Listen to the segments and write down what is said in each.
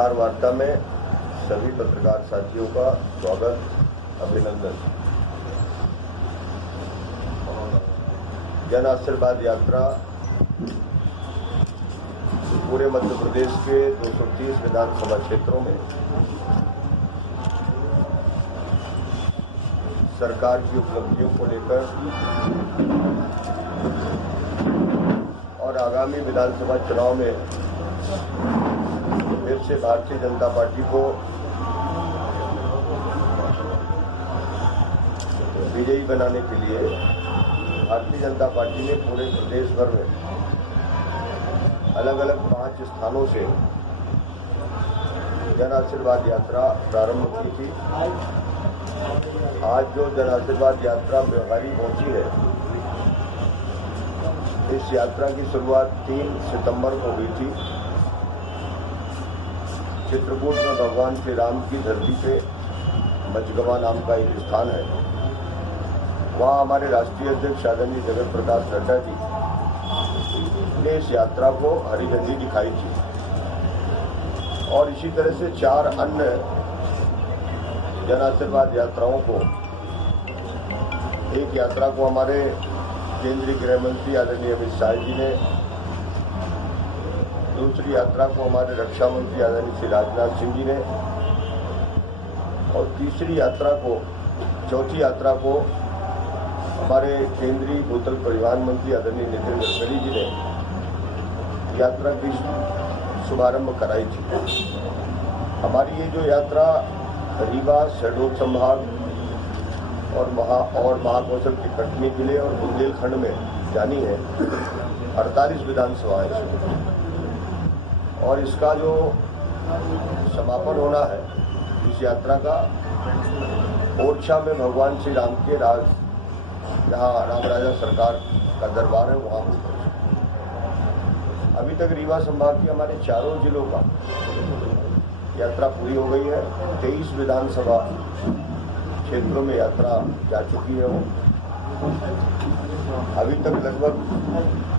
पत्रकार वार्ता में सभी पत्रकार साथियों का स्वागत, अभिनंदन। जन आशीर्वाद यात्रा पूरे मध्य प्रदेश के 230 विधानसभा क्षेत्रों में सरकार की उपलब्धियों को लेकर और आगामी विधानसभा चुनाव में फिर से भारतीय जनता पार्टी को विजयी बनाने के लिए भारतीय जनता पार्टी ने पूरे प्रदेश भर में अलग अलग 5 स्थानों से जन आशीर्वाद यात्रा प्रारंभ की थी। आज जो जन आशीर्वाद यात्रा व्यवहारी पहुंची है, इस यात्रा की शुरुआत 3 सितंबर को हुई थी। चित्रकूट में भगवान श्री राम की धरती पे मझगवा नाम का एक स्थान है। वहाँ हमारे राष्ट्रीय अध्यक्ष आदरणीय जगत प्रकाश नड्डा जी ने इस यात्रा को हरी झंडी दिखाई थी और इसी तरह से 4 अन्य जन आशीर्वाद यात्राओं को, एक यात्रा को हमारे केंद्रीय गृह मंत्री आदरणीय अमित शाह जी ने, दूसरी यात्रा को हमारे रक्षा मंत्री आदरणीय श्री राजनाथ सिंह जी ने और चौथी यात्रा को हमारे केंद्रीय भूतल परिवहन मंत्री आदरणीय नितिन गडकरी जी ने यात्रा की शुभारंभ कराई थी। हमारी ये जो यात्रा रीवा, शहडोल संभाग और महाकौशल के कटनी जिले और बुंदेलखंड में जानी है। 48 विधानसभा है और इसका जो समापन होना है इस यात्रा का, ओरछा में भगवान श्री राम के जहाँ राम राजा सरकार का दरबार है वहाँ होगा। अभी तक रीवा संभाग के हमारे 4 जिलों का यात्रा पूरी हो गई है। 23 विधानसभा क्षेत्रों में यात्रा जा चुकी है। अभी तक लगभग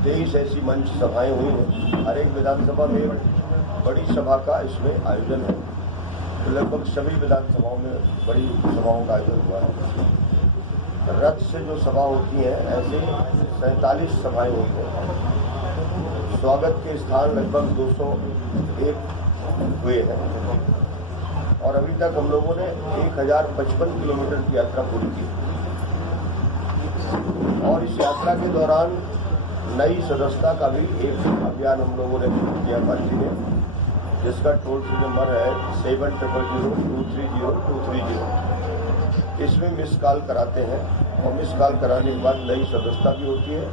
23 ऐसी मंच सभाएं हुई हैं। हर एक विधानसभा में बड़ी सभा का इसमें आयोजन है, तो लगभग सभी विधानसभाओं में बड़ी सभाओं का आयोजन हुआ है। रथ से जो सभा होती है, ऐसे 47 सभाएं हुई हैं। स्वागत के स्थान लगभग 201 हुए हैं और अभी तक हम लोगों ने 1055 किलोमीटर की यात्रा पूरी की और इस यात्रा के दौरान नई सदस्यता का भी एक अभियान हम लोगों ने शुरू किया पार्टी ने, जिसका टोल फ्री नंबर है 7000230230। इसमें मिस कॉल कराते हैं और मिस कॉल कराने के बाद नई सदस्यता भी होती है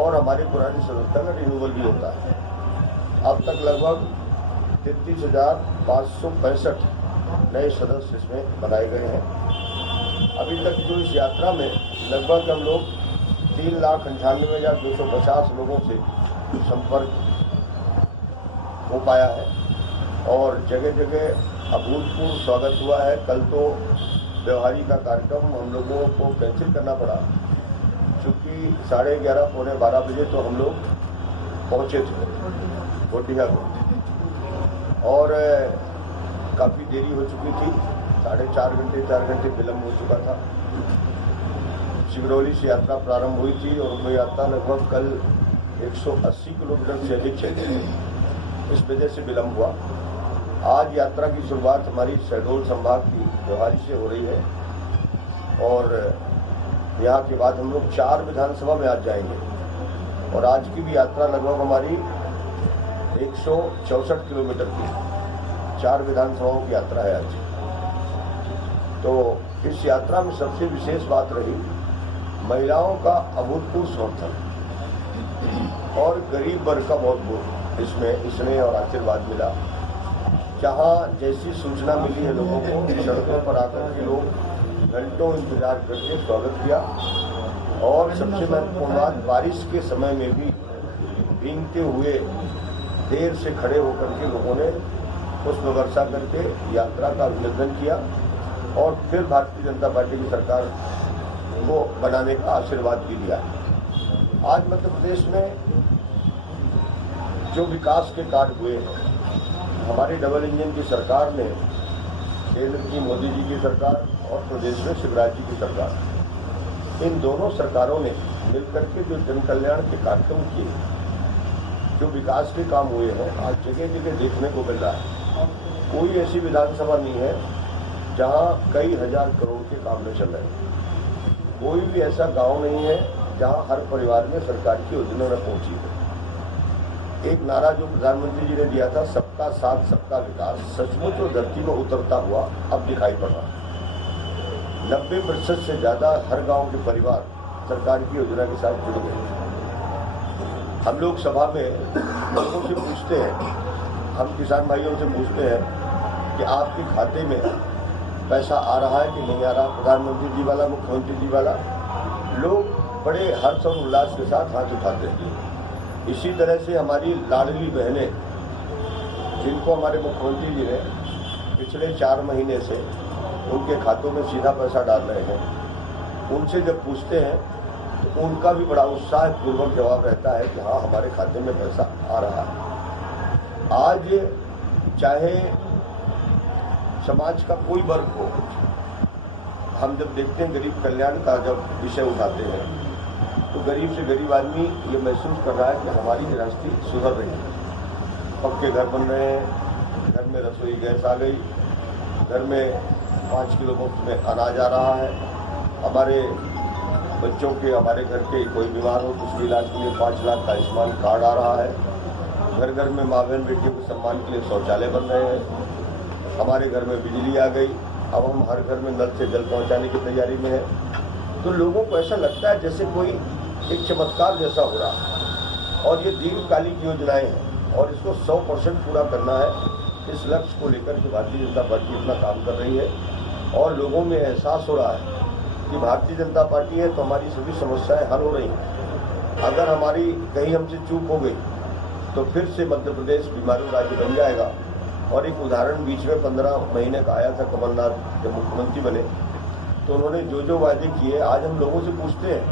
और हमारी पुरानी सदस्यता का रिन्यूअल भी होता है। अब तक लगभग 33,565 नए सदस्य इसमें बनाए गए हैं। अभी तक जो इस यात्रा में लगभग हम लोग 3,98,250 लोगों से संपर्क हो पाया है और जगह जगह अभूतपूर्व स्वागत हुआ है। कल तो व्यवहारी का कार्यक्रम हम लोगों को कैंसिल करना पड़ा, क्योंकि 11:30 पौने 12 बजे तो हम लोग पहुँचे थे कोटिया को और काफ़ी देरी हो चुकी थी। 4 घंटे विलम्ब हो चुका था। सिगरौली से यात्रा प्रारंभ हुई थी और वो यात्रा लगभग कल 180 किलोमीटर से अधिक चली, इस वजह से विलम्ब हुआ। आज यात्रा की शुरुआत हमारी शहडोल संभाग की व्यवहारी से हो रही है और यहाँ के बाद हम लोग 4 विधानसभा में आज जाएंगे और आज की भी यात्रा लगभग हमारी 164 किलोमीटर की 4 विधानसभाओं की यात्रा है आज। तो इस यात्रा में सबसे विशेष बात रही महिलाओं का अभूतपूर्व समर्थन और गरीब वर्ग का बहुत इसमें स्नेह और आशीर्वाद मिला। जहाँ जैसी सूचना मिली है लोगों को, सड़कों पर आकर के लोग घंटों इंतजार करके स्वागत किया और सबसे महत्वपूर्ण बात, बारिश के समय में भी भीगते हुए देर से खड़े होकर के लोगों ने पुष्प वर्षा करके यात्रा का अभिनंदन किया और फिर भारतीय जनता पार्टी की सरकार को बनाने का आशीर्वाद भी दिया। आज मध्य प्रदेश में जो विकास के कार्य हुए हैं हमारी डबल इंजन की सरकार ने, केंद्र की मोदी जी की सरकार और प्रदेश में शिवराज जी की सरकार, इन दोनों सरकारों ने मिलकर के जो जन कल्याण के कार्यक्रम किए, जो विकास के काम हुए हैं, आज जगह जगह देखने को मिल रहा है। कोई ऐसी विधानसभा नहीं है जहां कई हजार करोड़ के काम न चल रहे हैं। कोई भी ऐसा गांव नहीं है जहां हर परिवार में सरकार की योजना न पहुंची है। एक नारा जो प्रधानमंत्री जी ने दिया था, सबका साथ सबका विकास, सचमुच वो धरती में उतरता हुआ अब दिखाई पड़ रहा है। 90% से ज्यादा हर गांव के परिवार सरकार की योजना के साथ जुड़ गए। हम लोग सभा में लोगों से पूछते हैं, हम किसान भाइयों से पूछते हैं कि आपके खाते में पैसा आ रहा है कि नहीं आ रहा, प्रधानमंत्री जी वाला, मुख्यमंत्री जी वाला। लोग बड़े हर्ष और उल्लास के साथ हाथ उठाते हैं। इसी तरह से हमारी लाडली बहनें, जिनको हमारे मुख्यमंत्री जी ने पिछले 4 महीने से उनके खातों में सीधा पैसा डाल रहे हैं, उनसे जब पूछते हैं तो उनका भी बड़ा उत्साहपूर्वक जवाब रहता है कि हाँ, हमारे खाते में पैसा आ रहा है। आज चाहे समाज का कोई वर्ग हो, हम जब देखते हैं गरीब कल्याण का जब विषय उठाते हैं तो गरीब से गरीब आदमी ये महसूस कर रहा है कि हमारी गृहस्थी सुधर रही है। पक्के घर बन रहे हैं, घर में रसोई गैस आ गई, घर में 5 किलो मुफ्त में अनाज आ रहा है, हमारे बच्चों के, हमारे घर के कोई बीमार हो तो उसके इलाज के लिए 5 लाख का आयुष्मान कार्ड आ रहा है, घर घर में माँ बहन बेटियों के सम्मान के लिए शौचालय बन रहे हैं, हमारे घर में बिजली आ गई, अब हम हर घर में नल से जल पहुंचाने की तैयारी में है। तो लोगों को ऐसा लगता है जैसे कोई एक चमत्कार जैसा हो रहा है। और ये दीर्घकालिक योजनाएं हैं और इसको 100% पूरा करना है। इस लक्ष्य को लेकर के भारतीय जनता पार्टी अपना काम कर रही है और लोगों में एहसास हो रहा है कि भारतीय जनता पार्टी है तो हमारी सभी समस्याएं हल हो रही हैं। अगर हमारी कहीं हमसे चूक हो गई तो फिर से मध्य प्रदेश बीमारू राज्य बन जाएगा। और एक उदाहरण बीच में 15 महीने का आया था, कमलनाथ जब मुख्यमंत्री बने तो उन्होंने जो जो वायदे किए, आज हम लोगों से पूछते हैं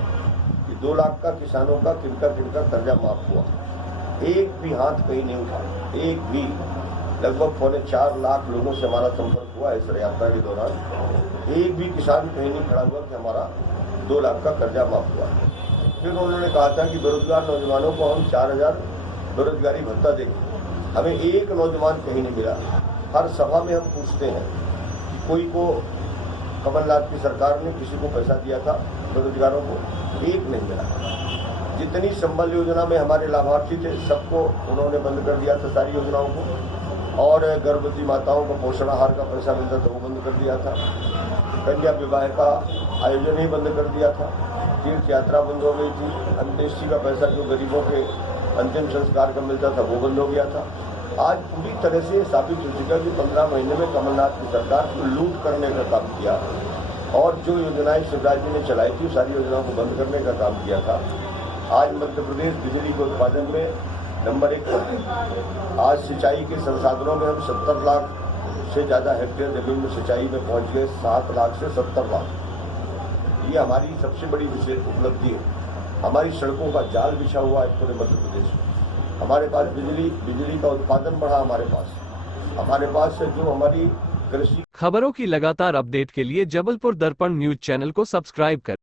कि 2 लाख का किसानों का किनका कर्जा माफ हुआ। एक भी हाथ कहीं नहीं उठा, एक भी। लगभग 4.25 लाख लोगों से हमारा संपर्क हुआ इस यात्रा के दौरान, एक भी किसान कहीं नहीं खड़ा हुआ कि हमारा 2 लाख का कर्जा माफ हुआ। फिर उन्होंने कहा था कि बेरोजगार नौजवानों को हम 4000 बेरोजगारी भत्ता देंगे, हमें एक नौजवान कहीं नहीं मिला। हर सभा में हम पूछते हैं कि कोई को कमलनाथ की सरकार ने किसी को पैसा दिया था बेरोजगारों को, एक नहीं मिला। जितनी संबल योजना में हमारे लाभार्थी थे सबको उन्होंने बंद कर दिया था, सारी योजनाओं को। और गर्भवती माताओं को पोषण आहार का पैसा मिलता था वो बंद कर दिया था। कन्या विवाह का आयोजन ही बंद कर दिया था। तीर्थ यात्रा बंद हो गई थी। अंत्येष्टि का पैसा जो गरीबों के अंतिम संस्कार का मिलता था वो बंद हो गया था। आज पूरी तरह से साबित हो चुका कि 15 महीने में कमलनाथ की सरकार को लूट करने का काम किया और जो योजनाएं शिवराज जी ने चलाई थी सारी योजनाओं को बंद करने का काम किया था। आज मध्य प्रदेश बिजली के उत्पादन में नंबर 1 पर। आज सिंचाई के संसाधनों में हम 70 लाख से ज़्यादा हेक्टेयर जमीन में सिंचाई में पहुंच गए, 7 लाख से 70 लाख। ये हमारी सबसे बड़ी विशेष उपलब्धि है। हमारी सड़कों का जाल बिछा हुआ है पूरे मध्य प्रदेश में। हमारे पास बिजली का उत्पादन बढ़ा, हमारे पास जो हमारी कृषि। खबरों की लगातार अपडेट के लिए जबलपुर दर्पण न्यूज चैनल को सब्सक्राइब करें।